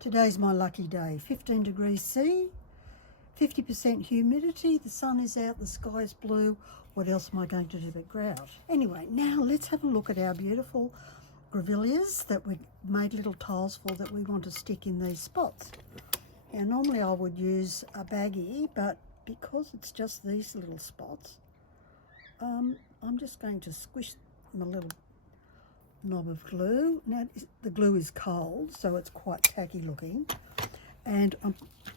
Today's my lucky day. 15 degrees C, 50% humidity, the sun is out, the sky is blue. What else am I going to do but grow out? Anyway, now let's have a look at our beautiful grevilleas that we made little tiles for that we want to stick in these spots. Now normally I would use a baggie, but because it's just these little spots, I'm just going to squish my little knob of glue. Now the glue is cold, so it's quite tacky looking, and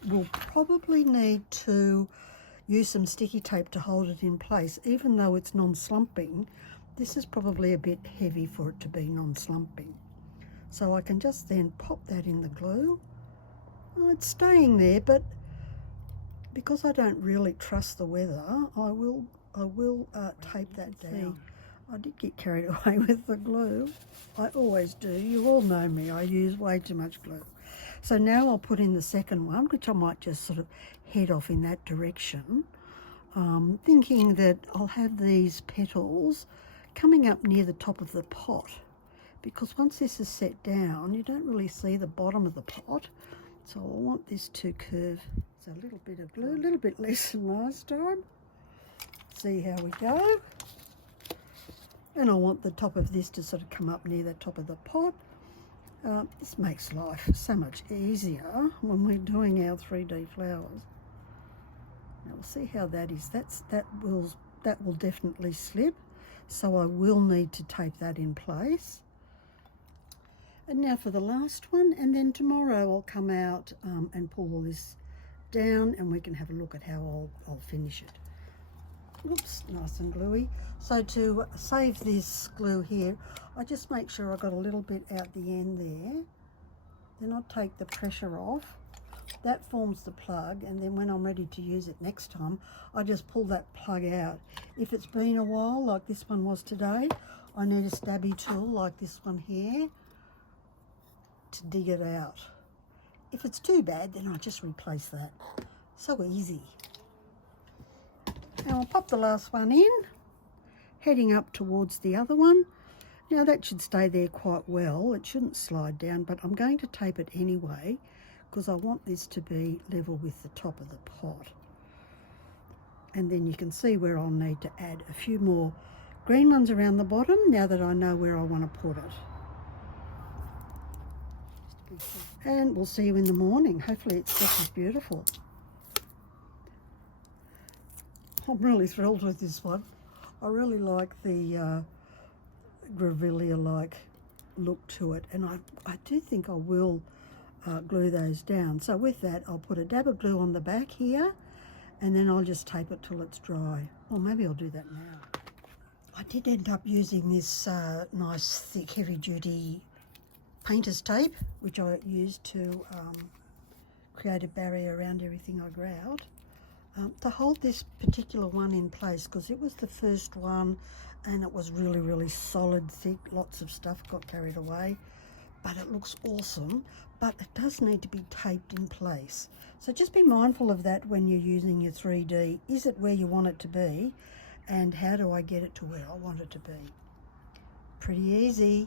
we'll probably need to use some sticky tape to hold it in place. Even though it's non-slumping, this is probably a bit heavy for it to be non-slumping. So I can just then pop that in the glue. Well, it's staying there, but because I don't really trust the weather, I will tape that down. I did get carried away with the glue. I always do. You all know me. I use way too much glue. So now I'll put in the second one, which I might just sort of head off in that direction, thinking that I'll have these petals coming up near the top of the pot, because once this is set down, you don't really see the bottom of the pot. So I want this to curve. So a little bit of glue, a little bit less than last time. See how we go. And I want the top of this to sort of come up near the top of the pot. This makes life so much easier when we're doing our 3D flowers. Now we'll see how that is. That will definitely slip, so I will need to tape that in place. And now for the last one, and then tomorrow I'll come out and pull all this down, and we can have a look at how I'll finish it. Oops, nice and gluey. So to save this glue here, I just make sure I got a little bit out the end there. Then I'll take the pressure off. That forms the plug, and then when I'm ready to use it next time, I just pull that plug out. If it's been a while, like this one was today, I need a stabby tool like this one here to dig it out. If it's too bad, then I just replace that. So easy. Now I'll pop the last one in, heading up towards the other one. Now that should stay there quite well. It shouldn't slide down, but I'm going to tape it anyway because I want this to be level with the top of the pot. And then you can see where I'll need to add a few more green ones around the bottom now that I know where I want to put it. And we'll see you in the morning. Hopefully it's just as beautiful. I'm really thrilled with this one. I really like the GREVILLEA-like look to it, and I do think I will glue those down. So with that, I'll put a dab of glue on the back here, and then I'll just tape it till it's dry. Or maybe I'll do that now. I did end up using this nice, thick, heavy-duty painter's tape, which I used to create a barrier around everything I growed. To hold this particular one in place, because it was the first one and it was really, really solid, thick, lots of stuff got carried away, but it looks awesome, but it does need to be taped in place. So just be mindful of that when you're using your 3D. Is it where you want it to be, and how do I get it to where I want it to be? Pretty easy.